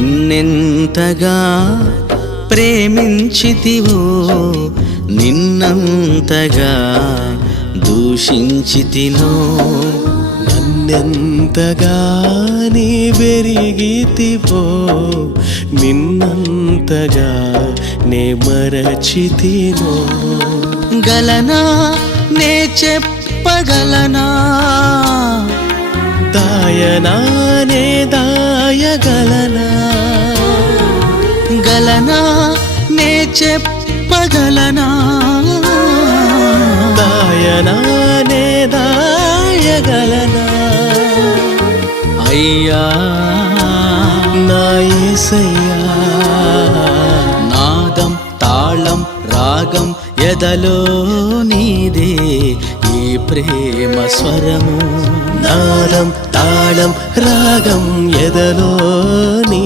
నన్నెంతగా ప్రేమించితివో నిన్నంతగా దూషించితినో నన్నెంతగా నీ వెరిగితివో నిన్నంతగా నే మరచితినో గలనా నే చెప్పగలనా దాయనా నే దాయగలనా గలనా నే చెప్పగలనా దాయనా నే దాయగలనా అయ్యా నా యేసయ్యా నాదం తాళం రాగం ఎదలో నీదే ఈ ప్రేమ స్వరము నాదం తాళం రాగం ఎదలో నీ